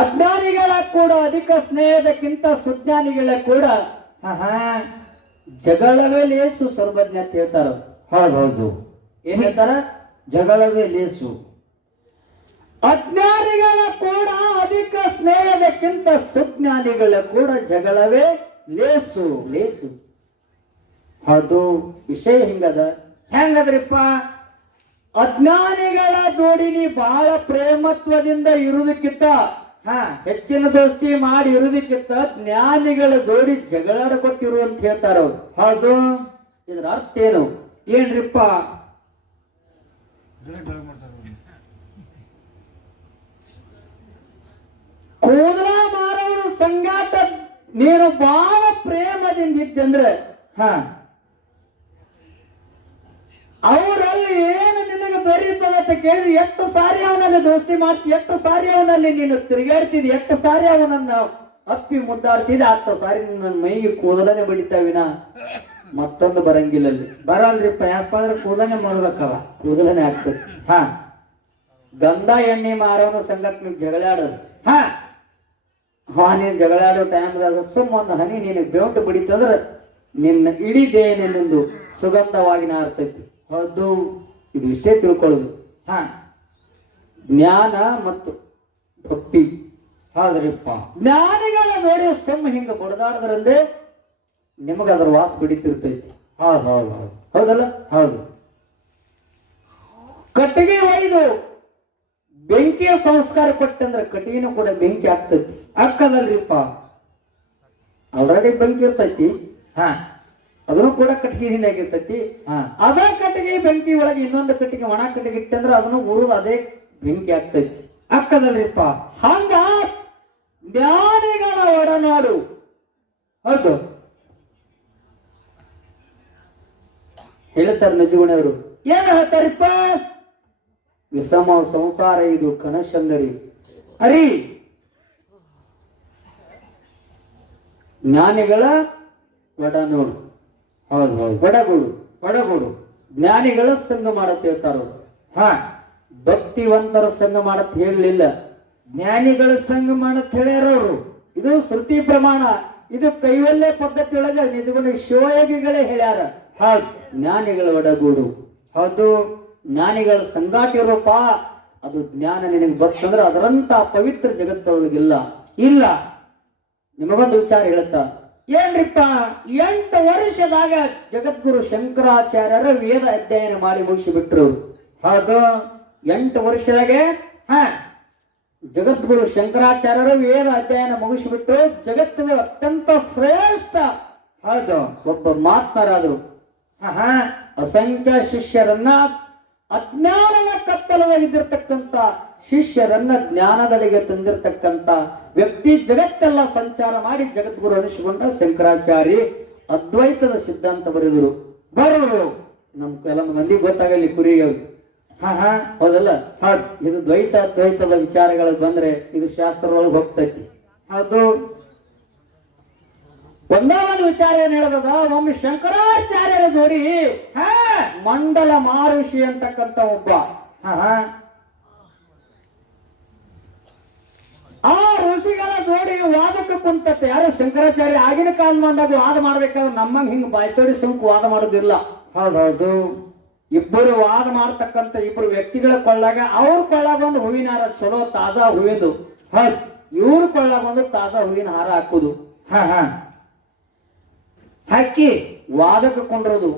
ಅಜ್ಞಾನಿಗಳ ಕೂಡ ಅಧಿಕ ಸ್ನೇಹದಕ್ಕಿಂತ ಸುಜ್ಞಾನಿಗಳ ಕೂಡ ಜಗಳವೇ ಲೇಸು ಸರ್ವಜ್ಞ ಅಂತ ಹೇಳ್ತಾರ. ಹೌದು. ಏನ್ ಹೇಳ್ತಾರ? ಜಗಳವೇ ಲೇಸು. ಅಜ್ಞಾನಿಗಳ ಕೂಡ ಅಧಿಕ ಸ್ನೇಹದಕ್ಕಿಂತ ಸುಜ್ಞಾನಿಗಳ ಕೂಡ ಜಗಳವೇ ಲೇಸು ಲೇಸು. ಹೌದು. ವಿಷಯ ಹಿಂಗದ. ಹೆಂಗದ್ರಿಪ್ಪ? ಅಜ್ಞಾನಿಗಳ ಜೋಡಿ ನೀ ಬಹಳ ಪ್ರೇಮತ್ವದಿಂದ ಇರುವುದಕ್ಕಿಂತ ಹೆಚ್ಚಿನ ದೋಸ್ತಿ ಮಾಡಿ ಇರುವುದಕ್ಕಿಂತ ಜ್ಞಾನಿಗಳ ಜೋಡಿ ಜಗಳಾಡಕೊಟ್ಟಿರು ಅಂತ ಹೇಳ್ತಾರ ಅವ್ರು. ಹೌದು. ಇದ್ರ ಅರ್ಥ ಏನು? ಏನ್ರಿಪ್ಪ? ಕೂದಲ ಮಾರೋರು ಸಂಗಾಟ ನೀನು ಬಹಳ ಪ್ರೇಮದಿಂದ ಇದ್ದಂದ್ರೆ ಅವರಲ್ಲಿ ಏನು ನಿನಗೆ ಬರೀತದ ಅಂತ ಕೇಳಿ ಎಷ್ಟು ಸಾರಿ ಅವನಲ್ಲಿ ದೋಸ್ತಿ ಮಾಡ್ತಿ, ಎಷ್ಟು ಸಾರಿ ಅವನಲ್ಲಿ ನೀನು ತಿರುಗಾಡ್ತಿದ್ದಿ, ಎಷ್ಟು ಸಾರಿ ಅವನನ್ನ ಅಪ್ಪಿ ಮುದ್ದಾಡ್ತಿದ್ದೆ, ಹತ್ತು ಸಾರಿ ನನ್ನ ಮೈಗೆ ಕೂದಲನೆ ಬಡಿತಾವಿನ ಮತ್ತೊಂದು ಬರಂಗಿಲ್ಲ. ಅಲ್ಲಿ ಬರಲ್ರಿಪ್ಪ. ಯಾಕಪ್ಪ ಅಂದ್ರೆ ಕೂದಲನೆ ಮಾಡ್ಬೇಕವ. ಕೂದಲನೆ ಆಗ್ತದೆ. ಗಂಧ ಎಣ್ಣೆ ಮಾರೋನು ಸಂಗಟ್ ನೀವು ಜಗಳಾಡೋದು. ನೀನು ಜಗಳಾಡೋ ಟೈಮ್ದಾಗ ಸುಮ್ಮ ಒಂದು ಹನಿ ನೀನು ಬೆಂಟು ಬಡಿತಂದ್ರೆ ನಿನ್ನ ಇಡೀ ದೇಹ ನಿನ್ನೊಂದು ಸುಗಂಧವಾಗಿ ನಾರ್ತೈತಿ. ಹೌದು. ಇದು ವಿಷಯ ತಿಳ್ಕೊಳ್ಳೋದು. ಜ್ಞಾನ ಮತ್ತು ಭಕ್ತಿ. ಹೌದ್ರಿಪ್ಪ. ಜ್ಞಾನಿಗಳ ನೋಡಿ ಸುಮ್ಮ ಹಿಂಗ ಬಡದಾಡದ್ರಲ್ಲಿ ನಿಮಗ ಅದರ ವಾಸ ಬಿಡಿತಿರ್ತೈತಿ. ಹೌದಲ್ಲ? ಹೌದು. ಕಟ್ಟಿಗೆ ಒಯ್ದು ಬೆಂಕಿಯ ಸಂಸ್ಕಾರ ಕೊಟ್ಟಂದ್ರೆ ಕಟ್ಟಿಗೆನೂ ಕೂಡ ಬೆಂಕಿ ಆಗ್ತೈತಿ. ಅಕ್ಕದಲ್ರಿಪ್ಪ. ಆಲ್ರೆಡಿ ಬೆಂಕಿ ಇರ್ತೈತಿ. ಅದನ್ನು ಕೂಡ ಕಟ್ಟಿಗೆ ಹಿಂದಾಗಿರ್ತೈತಿ. ಅದ ಕಟ್ಟಿಗೆ ಬೆಂಕಿ ಒಳಗೆ ಇನ್ನೊಂದು ಕಟ್ಟಿಗೆ ಒಣ ಕಟ್ಟಿಗೆ ಇಟ್ಟಂದ್ರೆ ಅದನ್ನು ಉರುದು ಅದೇ ಬೆಂಕಿ ಆಗ್ತೈತಿ. ಅಕ್ಕದಲ್ರಿಪ್ಪ. ಹಂಗ ಜ್ಞಾನಿಗಳ ಒಡನಾಡು. ಹೌದು. ಹೇಳ್ತಾರೆ ನಿಜಗುಣವರು. ಏನ್ ಹೇಳ್ತಾರಿಪ್ಪ? ವಿಷಮ ಸಂಸಾರ ಇದು ಕನಸಂದರಿ ಅರಿ. ಜ್ಞಾನಿಗಳ ಒಡನೋಡು. ಹೌದು. ಒಡಗೂಡು. ಒಡಗೂಡು. ಜ್ಞಾನಿಗಳ ಸಂಘ ಮಾಡತ್ ಹೇಳ್ತಾರ. ಭಕ್ತಿವಂತರ ಸಂಘ ಮಾಡತ್ ಹೇಳಲಿಲ್ಲ. ಜ್ಞಾನಿಗಳ ಸಂಘ ಮಾಡತ್ ಹೇಳ್ಯಾರವ್ರು. ಇದು ಶ್ರುತಿ ಪ್ರಮಾಣ. ಇದು ಕೈವಲ್ಯ ಪದ್ಧತಿ ಒಳಗೆ ನಿಜಗುಣ ಶಿವಯೋಗಿಗಳೇ ಹೇಳ್ಯಾರ. ಜ್ಞಾನಿಗಳ ಒಡಗೂಡು. ಹೌದು. ಜ್ಞಾನಿಗಳ ಸಂಗಾಟ ಇರೋಪ. ಅದು ಜ್ಞಾನ ನಿನಗೆ ಗೊತ್ತಂದ್ರೆ ಅದರಂತ ಪವಿತ್ರ ಜಗತ್ತೊಳಗಿಲ್ಲ. ಇಲ್ಲ. ನಿಮಗೊಂದು ವಿಚಾರ ಹೇಳುತ್ತಾ. ಏನ್ರಿಪ್ಪ? 8 ವರ್ಷದಾಗ ಜಗದ್ಗುರು ಶಂಕರಾಚಾರ್ಯರ ವೇದ ಅಧ್ಯಯನ ಮಾಡಿ ಮುಗಿಸಿಬಿಟ್ರು. ಹೌದು. 8 ವರ್ಷದಾಗೆ ಜಗದ್ಗುರು ಶಂಕರಾಚಾರ್ಯರು ವೇದ ಅಧ್ಯಯನ ಮುಗಿಸಿಬಿಟ್ಟು ಜಗತ್ತಿನ ಅತ್ಯಂತ ಶ್ರೇಷ್ಠ ಒಬ್ಬ ಮಹಾತ್ಮರಾದರು. ಅಸಂಖ್ಯ ಶಿಷ್ಯರನ್ನ ಅಜ್ಞಾನದ ಕತ್ತಲದಲ್ಲಿದ್ದಿರ್ತಕ್ಕಂಥ ಶಿಷ್ಯರನ್ನ ಜ್ಞಾನದಲ್ಲಿಗೆ ತಂದಿರತಕ್ಕಂಥ ವ್ಯಕ್ತಿ. ಜಗತ್ತೆಲ್ಲ ಸಂಚಾರ ಮಾಡಿ ಜಗದ್ಗುರು ಅನಿಸಿಕೊಂಡ ಶಂಕರಾಚಾರ್ಯ ಅದ್ವೈತದ ಸಿದ್ಧಾಂತ ಬರೆದರು. ನಮ್ ಕೆಲವು ಮಂದಿ ಗೊತ್ತಾಗಲಿ ಕುರಿಗೆ. ಹೌದಲ್ಲ? ಇದು ದ್ವೈತ ಅದ್ವೈತದ ವಿಚಾರಗಳು ಬಂದ್ರೆ ಇದು ಶಾಸ್ತ್ರದೊಳಗೆ ಹೋಗ್ತೈತಿ. ಅದು ಒಂದೇ ಒಂದು ವಿಚಾರ ಏನ್ ಹೇಳದ. ಒಮ್ಮೆ ಶಂಕರಾಚಾರ್ಯರ ಜೋಡಿ ಮಂಡಲ ಮಹರ್ಷಿ ಅಂತಕ್ಕಂಥ ಒಬ್ಬ ಆ ಋಷಿಗಳ ಜೋಡಿ ವಾದಕ್ಕೆ ಕುಂತತ್ತೆ. ಯಾರು? ಶಂಕರಾಚಾರ್ಯ. ಆಗಿನ ಕಾಲ ಬಂದಾಗ ವಾದ ಮಾಡ್ಬೇಕಾದ್ರೆ ನಮ್ಮಂಗ್ ಹಿಂಗ್ ಬಾಯ್ತೋಡಿ ಸುಂಕು ವಾದ ಮಾಡೋದಿಲ್ಲ. ಹೌದೌದು. ಇಬ್ಬರು ವಾದ ಮಾಡ್ತಕ್ಕಂಥ ಇಬ್ಬರು ವ್ಯಕ್ತಿಗಳ ಕೊಳ್ಳಾಗ ಅವ್ರ ಕೊಳ್ಳಾಗ ಒಂದು ಹೂವಿನ ಹಾರ ಚಲೋ ತಾಜಾ ಹೂವಿಂದು. ಇವ್ರ ಕೊಳ್ಳಾಗ ಒಂದು ತಾಜಾ ಹೂವಿನ ಹಾರ ಹಾಕುದು. ಹಾಕಿ ವಾದಕ್ಕೆ ಕೊಂಡ್ರದು.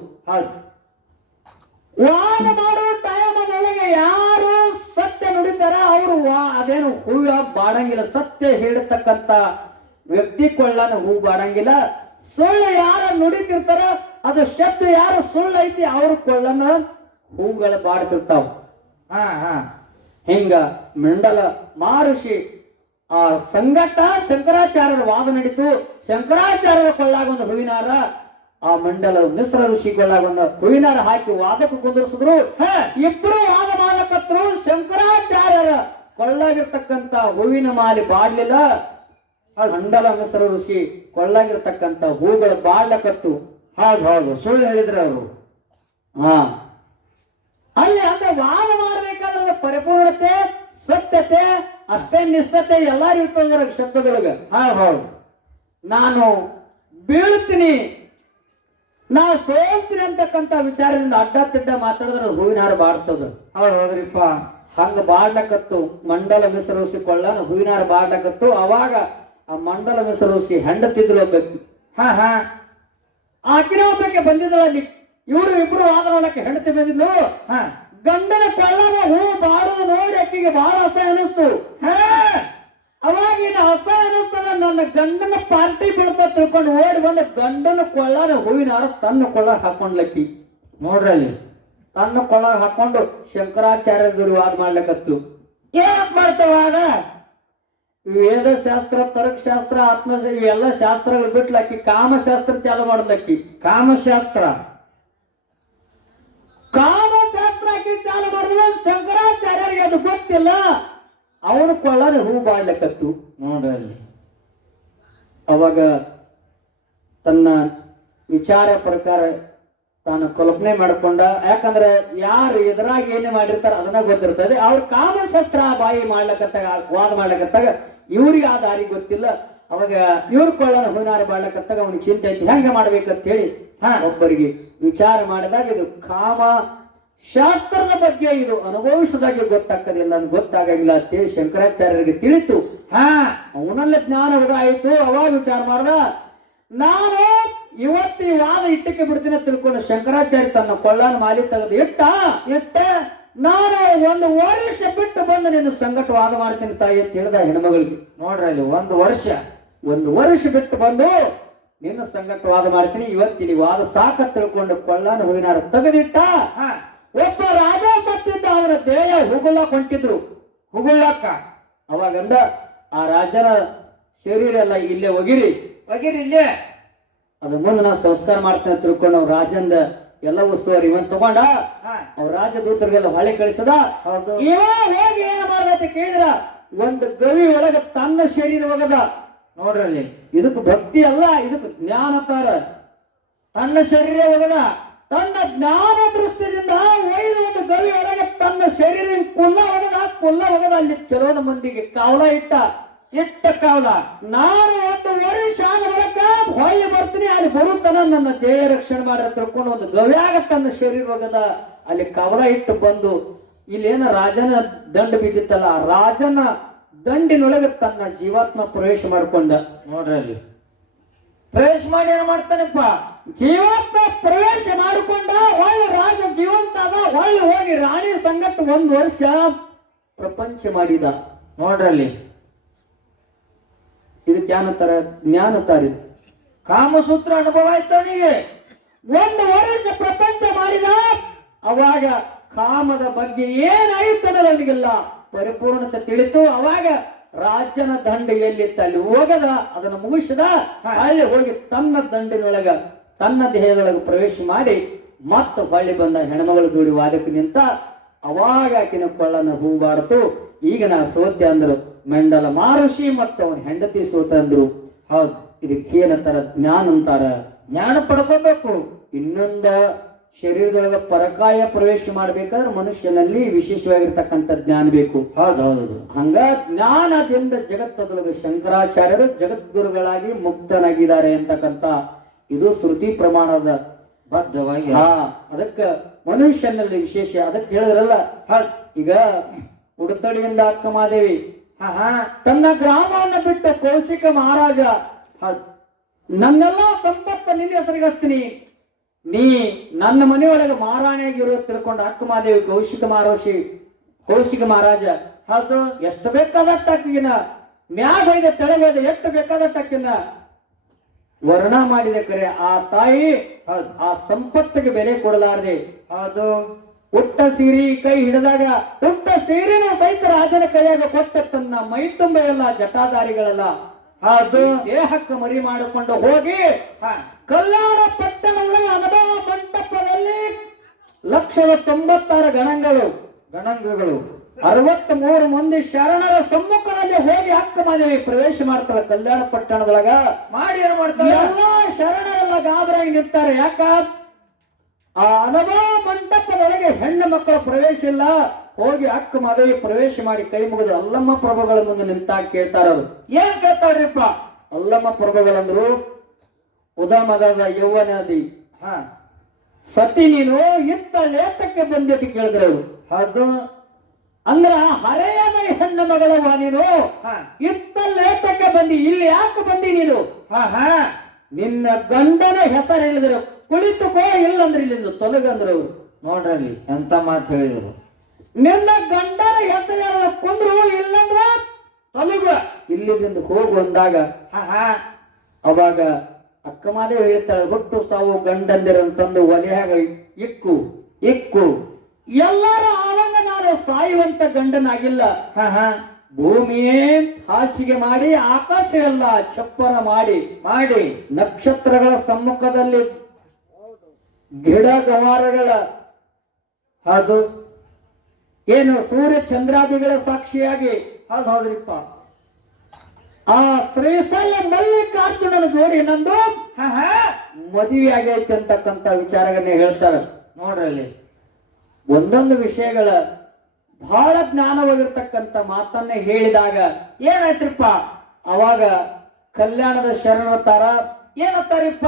ವಾದ ಮಾಡೋ ಟೈಮದೊಳಗೆ ಯಾರು ಸತ್ಯ ನುಡಿತಾರ ಅವರು ಅದೇನು ಹೂವ ಬಾಡಂಗಿಲ್ಲ. ಸತ್ಯ ಹೇಳತಕ್ಕಂತ ವ್ಯಕ್ತಿ ಕೊಳ್ಳನ ಹೂ ಬಾಡಂಗಿಲ್ಲ. ಸುಳ್ಳು ಯಾರು ನುಡಿತಿರ್ತಾರ ಅದು ಶಬ್ದ ಯಾರು ಸುಳ್ಳು ಐತಿ ಅವ್ರ ಕೊಳ್ಳನ ಹೂಗಳು ಬಾಡ್ತಿರ್ತಾವ. ಹಿಂಗ ಮಂಡಲ ಮಹರ್ಷಿ ಆ ಸಂಗಟ ಶಂಕರಾಚಾರ್ಯರ ವಾದ ನಡೀತು. ಶಂಕರಾಚಾರ್ಯರ ಕೊಳ್ಳಾಗ ಒಂದು ಹೂವಿನಾರ, ಆ ಮಂಡಲ ಮಿಶ್ರ ಋಷಿ ಕೊಳ್ಳಾಗ ಒಂದು ಹೂವಿನಾರ ಹಾಕಿ ವಾದಕ್ಕೆ ಕುಂದಿರಿಸಿದ್ರು. ಇಬ್ರು ವಾದ ಮಾಡಕತ್ರು. ಶಂಕರಾಚಾರ್ಯರ ಕೊಳ್ಳಾಗಿರ್ತಕ್ಕಂಥ ಹೂವಿನ ಮಾಲಿ ಬಾಡ್ಲಿಲ್ಲ. ಮಂಡಲ ಮಿಶ್ರ ಋಷಿ ಕೊಳ್ಳಾಗಿರ್ತಕ್ಕಂಥ ಹೂಗಳು ಬಾಡ್ಲಕತ್ತು. ಹೌದು. ಸುಳ್ಳು ಹೇಳಿದ್ರೆ ಅವರು. ಅಲ್ಲಿ ಅಂದ್ರೆ ವಾದ ಮಾಡಬೇಕಾದ್ರೆ ಪರಿಪೂರ್ಣತೆ ಸತ್ಯ ಸತ್ಯತೆ ಅಷ್ಟೇ ನಿಷ್ಠತೆ ಎಲ್ಲಾ ಇರ್ತದ ಶಬ್ದದೊಳಗ. ಹೌದು ನಾನು ಬೀಳ್ತೀನಿ, ನಾ ಸೋಲ್ತೀನಿ ಅಂತಕ್ಕಂಥ ವಿಚಾರದಿಂದ ಅಡ್ಡ ತಿಡ್ಡ ಮಾತಾಡಿದ್ರೆ ಹೂವಿನ ಹಾರ ಬಾಡ್ತದ. ಹೌದ್ರಿಪ್ಪ. ಹಂಗ ಬಾಡ್ಲಕತ್ತು ಮಂಡಲ ಮಿಸರೂಸಿ ಕೊಳ್ಳನ ಹೂವಿನ ಹಾರ ಬಾಡ್ಲಕತ್ತು. ಅವಾಗ ಆ ಮಂಡಲ ಮಿಸರೂಸಿ ಹೆಂಡತಿದ್ರು ಒಬ್ಬಕ್ಕೆ. ಆಕಿನ ಒಬ್ಬಕ್ಕೆ ಬಂದಿದ್ದಳ ಅಲ್ಲಿ. ಇವರು ಇಬ್ರು ವಾದ ನೋಡಕ್ಕೆ ಹೆಂಡತಿ ಬಂದಿದ್ಲು. ಗಂಡನ ಕೊಳ್ಳನ ಹೂ ಬಾಡೋದು ನೋಡಿ ಆಕಿಗೆ ಬಹಳ ಅಸಹ್ಯ ಅನಿಸ್ತು. ಅವಾಗಿನ ಅಸಹ್ಯ ಅನಿಸ್ತದ, ನನ್ನ ಗಂಡನ ಪಾರ್ಟಿ ಬೀಳ್ತಾ ತಿಳ್ಕೊಂಡು ಓಡಿ ಬಂದ ಗಂಡನ ಕೊಳ್ಳನ ಹೂವಿನ ಹಾರ ತನ್ನ ಕೊಳ್ಳ ಹಾಕೊಂಡ್ಲಕ್ಕಿ. ನೋಡ್ರಿ ಅಲ್ಲಿ ತನ್ನ ಕೊಳ್ಳ ಹಾಕೊಂಡು ಶಂಕರಾಚಾರ್ಯ ಜೋಡಿ ವಾದ ಮಾಡ್ಲಕತ್ತು. ಏನಕ್ ಮಾಡ್ತಾವಾಗ? ವೇದಶಾಸ್ತ್ರ, ತರ್ಕಶಾಸ್ತ್ರ, ಆತ್ಮಶಾಸ್ತ್ರ ಇವೆಲ್ಲ ಶಾಸ್ತ್ರಗಳು ಬಿಟ್ಲಕ್ಕಿ ಕಾಮಶಾಸ್ತ್ರ ಚಾಲು ಮಾಡ್ಲಕ್ಕಿ. ಕಾಮಶಾಸ್ತ್ರ ಕಾಮಶಾಸ್ತ್ರ ಆಕಿ ಚಾಲು ಮಾಡಿದ್ರೆ ಶಂಕರಾಚಾರ್ಯರಿಗೆ ಅದು ಗೊತ್ತಿಲ್ಲ. ಅವನು ಕೊಳ್ಳನ ಹೂ ಬಾಡ್ಲಕತ್ತು. ನೋಡ್ರಿ ಅಲ್ಲಿ ಅವಾಗ ತನ್ನ ವಿಚಾರ ಪ್ರಕಾರ ತಾನು ಕಲ್ಪನೆ ಮಾಡ್ಕೊಂಡ. ಯಾಕಂದ್ರೆ ಯಾರು ಎದುರಾಗಿ ಏನೇ ಮಾಡಿರ್ತಾರ ಅದನ್ನ ಗೊತ್ತಿರ್ತದೆ. ಅವ್ರ ಕಾಮಶಾಸ್ತ್ರ ಬಾಯಿ ಮಾಡ್ಲಕತ್ತಾಗ, ವಾದ ಮಾಡ್ಲಕತ್ತಾಗ ಇವ್ರಿಗೆ ಆ ದಾರಿ ಗೊತ್ತಿಲ್ಲ. ಅವಾಗ ಇವ್ರ ಕೊಳ್ಳನ ಹೂವಿನಾರ ಬಾಡ್ಲಕತ್ತಾಗ ಅವ್ನಿಗೆ ಚಿಂತೆ ಐತಿ ಹೆಂಗ ಮಾಡ್ಬೇಕಂತ ಹೇಳಿ ಒಬ್ಬರಿಗೆ ವಿಚಾರ ಮಾಡಿದಾಗ ಇದು ಕಾಮ ಶಾಸ್ತ್ರದ ಬಗ್ಗೆ ಇದು ಅನುಭವಿಸಿದಾಗೆ ಗೊತ್ತಾಗ್ತದಿಲ್ಲ, ಗೊತ್ತಾಗಂಗಿಲ್ಲ ಅಂತೇಳಿ ಶಂಕರಾಚಾರ್ಯರಿಗೆ ತಿಳಿತು. ಅವನಲ್ಲೇ ಜ್ಞಾನ ಉದಯ ಆಯ್ತು. ಅವಾಗ ವಿಚಾರ ಮಾಡ್ದ, ನಾನು ಇವತ್ತು ಈ ವಾದ ಇಟ್ಟಕ್ಕೆ ಬಿಡ್ತೀನಿ ತಿಳ್ಕೊಂಡು ಶಂಕರಾಚಾರ್ಯ ತನ್ನ ಕೊಳ್ಳನ ಮಾಲಿ ತೆಗೆದು ಇಟ್ಟ ನಾನು 1 ವರ್ಷ ಬಿಟ್ಟು ಬಂದು ನಿನ್ನ ಸಂಗಟ ವಾದ ಮಾಡ್ತೀನಿ ತಾಯಿ ಅಂತ ಹೇಳ್ದ ಹೆಣ್ಮಗಳಿಗೆ. ನೋಡ್ರಿ ಅಲ್ಲಿ 1 ವರ್ಷ ಬಿಟ್ಟು ಬಂದು ನಿನ್ನ ಸಂಗಟ ವಾದ ಮಾಡ್ತೀನಿ, ಇವತ್ತಿನ ವಾದ ಸಾಕ ತಿಳ್ಕೊಂಡು ಕೊಳ್ಳನ ಹೂವಿನಾರ ತೆಗೆದಿಟ್ಟ. ಒಬ್ಬ ರಾಜ ಸತ್ತಿದ್ದ, ಅವರ ದೇಹ ಹುಗುಳಕ್ ಹೊಂಟಿದ್ರು. ಹುಗುಳಕ್ಕ ಅವಾಗಂದ ಆ ರಾಜನ ಶರೀರ ಎಲ್ಲ ಇಲ್ಲೇ ಒಗಿರಿ ಇಲ್ಲೇ, ಅದು ಮುಂದೆ ನಾವು ಸಂಸ್ಕಾರ ಮಾಡ್ತೇನೆ ತಿಳ್ಕೊಂಡು ಅವ್ರ ರಾಜಂದ ಎಲ್ಲ ಉಸ್ತುವಾರಿ ಇವನ್ ತಗೊಂಡ ಅವ್ರ ರಾಜದೂತರಿಗೆಲ್ಲ ಹೊಳೆ ಕಳಿಸದ. ಇವ ಹೋಗಿ ಏನ್ ಮಾಡ್ದ ಕೇಳಿದ್ರ, ಒಂದು ಗವಿ ಒಳಗ ತನ್ನ ಶರೀರ ಒಗದ. ನೋಡ್ರಿ ಅಲ್ಲಿ ಇದಕ್ಕೆ ಭಕ್ತಿ ಅಲ್ಲ, ಇದಕ್ಕೆ ಜ್ಞಾನ ತರ. ತನ್ನ ಶರೀರ ಒಗದ, ತನ್ನ ಜ್ಞಾನ ದೃಷ್ಟಿಯಿಂದ ಒಯ್ದು ಒಂದು ಗವಿ ಒಳಗೆ ತನ್ನ ಶರೀರ ಕುಲ್ಲ ಒಗದ. ಅಲ್ಲಿ ಕೆಲವೊಂದು ಮಂದಿಗೆ ಕಾವಲ ಇಟ್ಟ ಕಾವಲ. ನಾನು 1 ವರ್ಷ ಆದ ಬಳಿಕ ಹೊಳ್ಳಿ ಬರ್ತೀನಿ, ಅಲ್ಲಿ ಬರುತ್ತಾನ ನನ್ನ ದೇಹ ರಕ್ಷಣೆ ಮಾಡ್ರ ತಿಳ್ಕೊಂಡು ಒಂದು ಗವ್ಯಾಗ ತನ್ನ ಶರೀರ ಒಗದ ಅಲ್ಲಿ ಕವಲ ಇಟ್ಟು ಬಂದು ಇಲ್ಲೇನ ರಾಜನ ದಂಡ ಬಿದ್ದಿತ್ತಲ್ಲ, ಆ ರಾಜನ ದಂಡಿನೊಳಗೆ ತನ್ನ ಜೀವಾತ್ಮ ಪ್ರವೇಶ ಮಾಡ್ಕೊಂಡ. ನೋಡ್ರಿ ಅಲ್ಲಿ ಪ್ರವೇಶ ಮಾಡಿ ಏನ್ ಮಾಡ್ತಾನಪ್ಪ, ಜೀವಾತ್ಮ ಪ್ರವೇಶ ಮಾಡಿಕೊಂಡ. ಒಳ್ಳೆ ರಾಜ ಜೀವಂತ ಅದ, ಒಳ್ಳೆ ಹೋಗಿ ರಾಣಿ ಸಂಗಟ 1 ವರ್ಷ ಪ್ರಪಂಚ ಮಾಡಿದ. ನೋಡ್ರಿ ಅಲ್ಲಿ ಇದು ಜ್ಞಾನ ತರ ಕಾಮಸೂತ್ರ ಅನುಭವ ಆಯ್ತು ಅವನಿಗೆ. 1 ವರ್ಷ ಪ್ರಪಂಚ ಮಾಡಿದ. ಅವಾಗ ಕಾಮದ ಬಗ್ಗೆ ಏನಾಯ್ತು ಅನ್ನೋದನಿಗೆಲ್ಲ ಪರಿಪೂರ್ಣತೆ ತಿಳಿತು. ಅವಾಗ ರಾಜನ ದಂಡ ಎಲ್ಲಿತ್ತು ಅಲ್ಲಿ ಹೋಗದ, ಅದನ್ನು ಮುಗಿಸಿದ. ಅಲ್ಲಿ ಹೋಗಿ ತನ್ನ ದಂಡಿನೊಳಗ ತನ್ನ ದೇಹದೊಳಗೆ ಪ್ರವೇಶ ಮಾಡಿ ಮತ್ತೆ ಹೊಳ್ಳಿ ಬಂದ ಹೆಣ್ಮಗಳು ಜೋಡಿ ವಾದಕ್ಕೆ ನಿಂತ. ಅವಾಗ ಆಕಿನ ಕೊಳ್ಳನ ಹೂ ಬಾಡ್ತು. ಈಗ ನಾ ಸೋತೆ ಅಂದ್ರು ಮಂಡಲ ಮಹರ್ಷಿ ಮತ್ತು ಅವನ ಹೆಂಡತಿ ಸೋತ ಅಂದ್ರು. ಹೌದು, ಇದಕ್ಕೇನಂತಾರ, ಜ್ಞಾನ ಅಂತಾರ. ಜ್ಞಾನ ಪಡ್ಕೋಬೇಕು. ಇನ್ನೊಂದ ಶರೀರದೊಳಗ ಪರಕಾಯ ಪ್ರವೇಶ ಮಾಡ್ಬೇಕಾದ್ರೆ ಮನುಷ್ಯನಲ್ಲಿ ವಿಶೇಷವಾಗಿರ್ತಕ್ಕಂಥ ಜ್ಞಾನ ಬೇಕು. ಹೌದೌದು. ಹಂಗ ಜ್ಞಾನದಿಂದ ಜಗತ್ತದೊಳಗೆ ಶಂಕರಾಚಾರ್ಯರು ಜಗದ್ಗುರುಗಳಾಗಿ ಮುಕ್ತನಾಗಿದ್ದಾರೆ ಅಂತಕ್ಕಂಥ ಇದು ಶ್ರುತಿ ಪ್ರಮಾಣದ ಬದ್ಧವಾಗಿ. ಅದಕ್ಕ ಮನುಷ್ಯನಲ್ಲಿ ವಿಶೇಷ. ಅದಕ್ಕೆ ಹೇಳಿದ್ರಲ್ಲ, ಈಗ ಉಡುತಡಿಯಿಂದ ಅಕ್ಕಮಾದೇವಿ ತನ್ನ ಗ್ರಾಮವನ್ನು ಬಿಟ್ಟು ಕೌಶಿಕ ಮಹಾರಾಜ ನನ್ನೆಲ್ಲ ಸಂಪತ್ತ ನಿನ್ನ ಹೆಸರಿಗೆ ಹಚ್ತೀನಿ, ನೀ ನನ್ನ ಮನೆಯೊಳಗೆ ಮಹಾರಾಣಿಯಾಗಿರೋ ತಿಳ್ಕೊಂಡು ಅಕ್ಕಮಾದೇವಿ ಕೌಶಿಕ ಮಹಾರಾಜ ಅದು ಎಷ್ಟು ಬೇಕಾದಟ್ಟಕ್ಕಿನ ಮ್ಯಾಗ ಹೋಯ್ದ ತೆಳಗೋಯ್ದ, ಎಷ್ಟು ಬೇಕಾದಟ್ಟಕ್ಕಿನ ವರ್ಣ ಮಾಡಿದ ಕರೆ ಆ ತಾಯಿ ಆ ಸಂಪತ್ತಿಗೆ ಬೆಲೆ ಕೊಡಲಾರದೆ ಅದು ಉಟ್ಟ ಸೀರೆ ಕೈ ಹಿಡಿದಾಗ ಉಟ್ಟ ಸೀರೆನ ಸಹಿತ ರಾಜನ ಕೈಯಾಗ ಕೊಟ್ಟ ತನ್ನ ಮೈ ತುಂಬ ಎಲ್ಲ ಜಟಾಧಾರಿಗಳೆಲ್ಲ ಅದು ದೇಹಕ್ಕೆ ಮರಿ ಮಾಡಿಕೊಂಡು ಹೋಗಿ ಕಲ್ಯಾಣ ಪಟ್ಟಣಗಳ ಅನುಭವ ಮಂಟಪದಲ್ಲಿ 196 ಗಣಂಗಗಳು 63 ಮಂದಿ ಶರಣರ ಸಮ್ಮುಖದಲ್ಲಿ ಹೋಗಿ ಅಕ್ಕಮಾದೇವಿ ಪ್ರವೇಶ ಮಾಡ್ತಾರೆ. ಕಲ್ಯಾಣ ಪಟ್ಟಣದೊಳಗ ಮಾಡಿ ಏನ್ ಮಾಡ್ತಾರೆ, ಎಲ್ಲಾ ಶರಣರೆಲ್ಲ ಗಾಬರಾಗಿ ನಿಂತಾರೆ. ಯಾಕ ಆ ಅನುಭವ ಮಂಟಪದೊಳಗೆ ಹೆಣ್ಣು ಮಕ್ಕಳ ಪ್ರವೇಶ ಇಲ್ಲ, ಹೋಗಿ ಅಕ್ಕ ಮಾದೇವಿ ಪ್ರವೇಶ ಮಾಡಿ ಕೈ ಮುಗಿದು ಅಲ್ಲಮ್ಮ ಪ್ರಭುಗಳ ಮುಂದೆ ನಿಂತಾಗ ಕೇಳ್ತಾರ ಅವ್ರು. ಏನ್ ಕೇಳ್ತಾಳ್ರಿಪ್ಪ? ಅಲ್ಲಮ್ಮ ಪ್ರಭುಗಳಂದ್ರು, ಉದಮದ ಯೌವನದಿ ಹಾ ಸತಿ ನೀನು ಇತ್ತ ಲೇತಕ್ಕೆ ಬಂದಿದ್ದು ಕೇಳಿದ್ರು ಅವರು. ಅದು ಅಂದ್ರ ಹರೆಯದ ಹೆಣ್ಣು ಮಗಳವ ನೀನು, ಹಾ ಇತ್ತ ಲೇತಕ್ಕೆ ಬಂದಿ, ಇಲ್ಲಿ ಯಾಕೆ ಬಂದಿ ನೀನು? ಹಾ ಹಾ ನಿನ್ನ ಗಂಡನ ಹೆಸರು ಹೇಳಿದ್ರು, ಕುಳಿತುಕೋ, ಇಲ್ಲಂದ್ರೆ ಇಲ್ಲಿಂದ ತೊಲಗಂದ್ರು ಅವರು. ನೋಡ್ರಲ್ಲಿ ಎಂತ ಮಾತು ಹೇಳಿದ್ರು. ನಿನ್ನ ಗಂಡನ ಹೆಸರು ಕೊಂದ್ರು, ಇಲ್ಲಂದ್ರ ತೊಲಗ, ಇಲ್ಲಿಂದ ಹೋಗು ಅಂದಾಗ ಹಾ ಹಾ ಅವಾಗ ಅಕ್ಕ ಮಾದೇವಿ ಹೇಳ್ತಾಳೆ, ಹುಟ್ಟು ಸಾವು ಗಂಡಂದಿರಂತಂದು ಒಲೆಯಾಗ ಇಕ್ಕು ಇಕ್ಕು, ಎಲ್ಲರ ಆವಾಗ ನಾನು ಸಾಯುವಂತ ಗಂಡನಾಗಿಲ್ಲ. ಹಾ ಹಾ ಭೂಮಿಯೇ ಹಾಸಿಗೆ ಮಾಡಿ, ಆಕಾಶ ಎಲ್ಲ ಚಪ್ಪರ ಮಾಡಿ ಮಾಡಿ, ನಕ್ಷತ್ರಗಳ ಸಮ್ಮುಖದಲ್ಲಿ ಗಿಡ ಗವಾರಗಳ ಅದು ಏನು ಸೂರ್ಯ ಚಂದ್ರಾದಿಗಳ ಸಾಕ್ಷಿಯಾಗಿ ಹೌದು ಹೌದ್ರಿಪ್ಪ. ಆ ಶ್ರೀಶೈಲ ಮಲ್ಲಿಕಾರ್ಜುನನ ಜೋಡಿ ನಂದು ಹಾ ಹಾ ಮದುವೆ ಆಗೈತೆ ಅಂತಕ್ಕಂಥ ವಿಚಾರಗಳನ್ನ ಹೇಳ್ತಾರೆ. ನೋಡ್ರಲ್ಲಿ ಒಂದೊಂದು ವಿಷಯಗಳ ಬಹಳ ಜ್ಞಾನವಾಗಿರ್ತಕ್ಕಂಥ ಮಾತನ್ನ ಹೇಳಿದಾಗ ಏನಾಯ್ತ್ರಿಪ್ಪ? ಅವಾಗ ಕಲ್ಯಾಣದ ಶರಣತಾರ ಏನತ್ತಾರಿಪ್ಪ?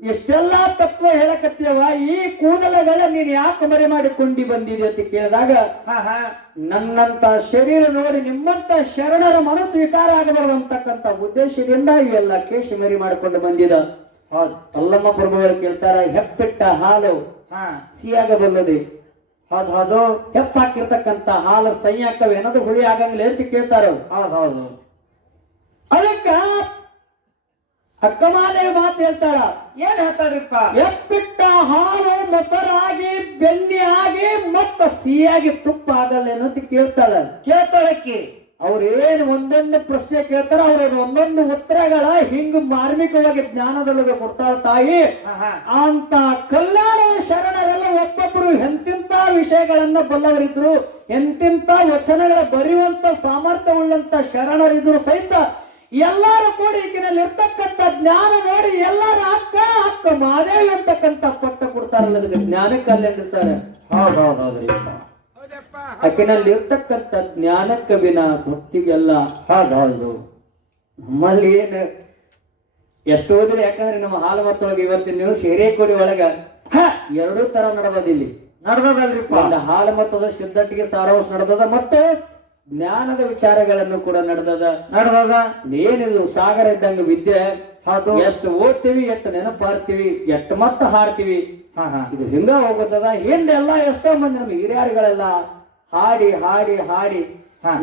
ಎಷ್ಟೆಲ್ಲಾ ತತ್ವ ಹೇಳಕತ್ತೀವ, ಈ ಕೂದಲಗಳ ನೀನ್ ಯಾಕೆ ಮರೆ ಮಾಡಿಕೊಂಡಿ ಬಂದಿದೆ ಅಂತ ಕೇಳಿದಾಗ, ಹಾ ಹಾ ನನ್ನಂತ ಶರೀರ ನೋಡಿ ನಿಮ್ಮಂತ ಶರಣರ ಮನಸ್ಸು ವಿಕಾರ ಆಗಬಾರದು ಅಂತಕ್ಕಂಥ ಉದ್ದೇಶದಿಂದ ಇವೆಲ್ಲ ಕೇಶಿ ಮರಿ ಮಾಡಿಕೊಂಡು ಬಂದಿದ. ಹೌದು ಅಲ್ಲಮ್ಮ ಪ್ರಭುಗಳು ಕೇಳ್ತಾರ, ಹೆಪ್ಪಿಟ್ಟ ಹಾಲು ಹಾ ಸಿಹಿಯಾಗಬಲ್ಲದೆ, ಹೌದು ಹೌದು ಹೆಪ್ಪಾಕಿರ್ತಕ್ಕಂಥ ಹಾಲು ಸೈಯಾಕವೆ ಅನ್ನೋದು ಹುಳಿ ಆಗಂಗಿಲ್ಲ ಅಂತ ಕೇಳ್ತಾರ. ಹೌದು ಹೌದು ಅದಕ್ಕ ಅಕ್ಕಮಾದೇವಿ ಮಾತು ಹೇಳ್ತಾಳ, ಏನ್ ಹೇಳ್ತಾಳ್ರಿಪ್ಪ? ಎಪ್ಪಿಟ್ಟ ಹಾಲು ಮೊಸರಾಗಿ ಬೆಣ್ಣೆ ಆಗಿ ಮತ್ತ ಸಿಹಿಯಾಗಿ ತುಪ್ಪ ಆಗಲ್ಲೇನು ಅಂತ ಕೇಳ್ತಾಳ. ಕೇಳ್ತಾಳಕ್ಕಿ ಅವ್ರೇನ್ ಒಂದೊಂದು ಪ್ರಶ್ನೆ ಕೇಳ್ತಾರ, ಅವ್ರ ಒಂದೊಂದು ಉತ್ತರಗಳ ಹಿಂಗ್ ಮಾರ್ಮಿಕವಾಗಿ ಜ್ಞಾನದೊಳಗೆ ಕೊಡ್ತಾಳ ತಾಯಿ. ಹಾ ಹಾ ಅಂತ ಕಲ್ಯಾಣ ಶರಣರೆಲ್ಲ ಒಬ್ಬೊಬ್ರು ಎಂತಿಂತ ವಿಷಯಗಳನ್ನ ಬಲ್ಲವರಿದ್ರು, ಎಂತಿಂತ ವಚನಗಳ ಬರೆಯುವಂತ ಸಾಮರ್ಥ್ಯ ಉಳ್ಳಂತ ಶರಣರಿದ್ರು ಸಹಿತ ಎಲ್ಲಾರು ಕೂಡಿ ಈಗಿನಲ್ಲಿ ಇರ್ತಕ್ಕಂಥ ಜ್ಞಾನ ನೋಡಿ ಎಲ್ಲಾರು ಅಕ್ಕ ಅಕ್ಕ ಮಾದೇವಿ ಅಂತಕ್ಕಂಥ ಪಟ್ಟ ಕೊಡ್ತಾರಲ್ಲ, ಅದಕ್ಕೆ ಜ್ಞಾನಕ್ಕೆ ಅಲ್ಲೇನ್ರಿ ಸರ್. ಹೌದು ಹೌದು ಹೌದ್ರಿಪ್ಪ. ಆಕಿನಲ್ಲಿ ಇರ್ತಕ್ಕಂಥ ಜ್ಞಾನಕ್ಕೆ ಬಿನ ಭಕ್ತಿಗೆಲ್ಲ. ಹೌದು ಹೌದು ನಮ್ಮಲ್ಲಿ ಏನ್ ಎಷ್ಟು ಓದಿರಿ, ಯಾಕಂದ್ರೆ ನಮ್ಮ ಹಾಲು ಮತ್ತೊಳಗೆ ಇವತ್ತಿನ ನೀವು ಶೇರೇಕೋಡಿ ಒಳಗ ಎರಡೂ ತರ ನಡೆದದ. ಇಲ್ಲಿ ನಡ್ದದಲ್ರಿಪ್ಪ. ಒಂದು ಹಾಲು ಮತ್ತದ ಸಿದ್ಧಟ್ಟಿಗೆ ಸಾರವಸ್ ನಡೆದದ, ಮತ್ತೆ ಜ್ಞಾನದ ವಿಚಾರಗಳನ್ನು ಕೂಡ ನಡೆದದ. ಏನಿದು ಸಾಗರ ಇದ್ದಂಗ ವಿದ್ಯೆ. ಹೌದು. ಎಷ್ಟು ಓದ್ತೀವಿ, ಎಷ್ಟು ನೆನಪಾರ್ತೀವಿ, ಎಷ್ಟು ಮತ್ತ ಹಾಡ್ತೀವಿ, ಹಾ ಹಾ ಇದು ಹಿಂಗ ಹೋಗುತ್ತದ. ಹಿಂದೆಲ್ಲ ಎಷ್ಟೋ ಮಂದಿ ನಮ್ಮ ಹಿರಿಯರುಗಳೆಲ್ಲ ಹಾಡಿ ಹಾಡಿ ಹಾಡಿ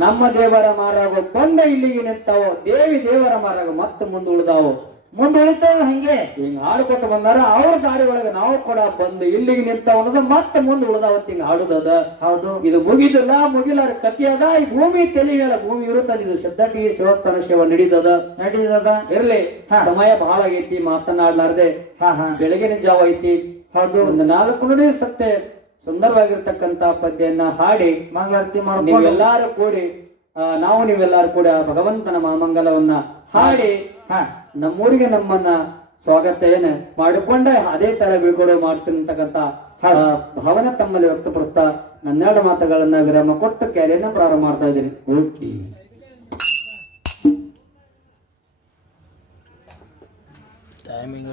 ನಮ್ಮ ದೇವರ ಮಾರಾಗ ಬಂದ ಇಲ್ಲಿಗೆ ನಿಂತಾವೋ, ದೇವಿ ದೇವರ ಮಾರಾಗ ಮತ್ತೆ ಮುಂದೆ ಉಳಿದಾವು. ಮುಂದೆ ಉಳಿತಾವ ಹಂಗೆ ಹಿಂಗ ಹಾಡ್ಕೊಟ್ಟು ಬಂದಾರ. ಅವ್ರ ದಾರಿ ಒಳಗೆ ನಾವು ಕೂಡ ಬಂದು ಇಲ್ಲಿಗೆ ನಿಂತಾವ ಅನ್ನೋದು ಮತ್ತೆ ಮುಂದೆ ಉಳಿದಾವತ್ ಹಿಂಗ ಹಾಡುದದ. ಹೌದು. ಇದು ಮುಗಿದಿಲ್ಲ, ಮುಗಿಲಾರ ಕಥೆ ಅದ. ಈ ಭೂಮಿ ತೆಲಿಗೆಲ್ಲ ಭೂಮಿ ಇರುತ್ತದೆ. ಇದು ಸಿದ್ಧಟಿ ಶಿವಸ್ಥಾನ ಸೇವೆ ನಡೀತದ ಇರ್ಲಿ. ಸಮಯ ಬಹಳ ಆಗೈತಿ, ಮಾತನಾಡ್ಲಾರ್ದೆ ಬೆಳಗಿನ ಜಾವ ಐತಿ. ಹೌದು. ಒಂದು 4 ನುಡಿ ಸತ್ಯ ಸುಂದರವಾಗಿರ್ತಕ್ಕಂತ ಪದ್ಯನ್ನ ಹಾಡಿ ಮಂಗಳಾರತಿ ನೀವೆಲ್ಲಾರು ಕೂಡಿ ನೀವೆಲ್ಲಾರು ಕೂಡ ಭಗವಂತನ ಮಾಮಂಗಲವನ್ನ ಹಾಡಿ ನಮ್ಮೂರಿಗೆ ನಮ್ಮನ್ನ ಸ್ವಾಗತ ಏನ ಮಾಡಿಕೊಂಡ ಅದೇ ತರ ಬೀಳ್ಕೊಡೋ ಮಾಡ್ತಿರ್ತಕ್ಕಂತ ಭಾವನೆ ತಮ್ಮಲ್ಲಿ ವ್ಯಕ್ತಪಡಿಸ್ತಾ ನನ್ನೆರಡು ಮಾತುಗಳನ್ನ ವಿರಾಮ ಕೊಟ್ಟು ಕ್ಯಾರಿಯನ್ನ ಪ್ರಾರಂಭ ಮಾಡ್ತಾ ಇದ್ದೀನಿ. ಓಕೆ. ಟೈಮಿಂಗ್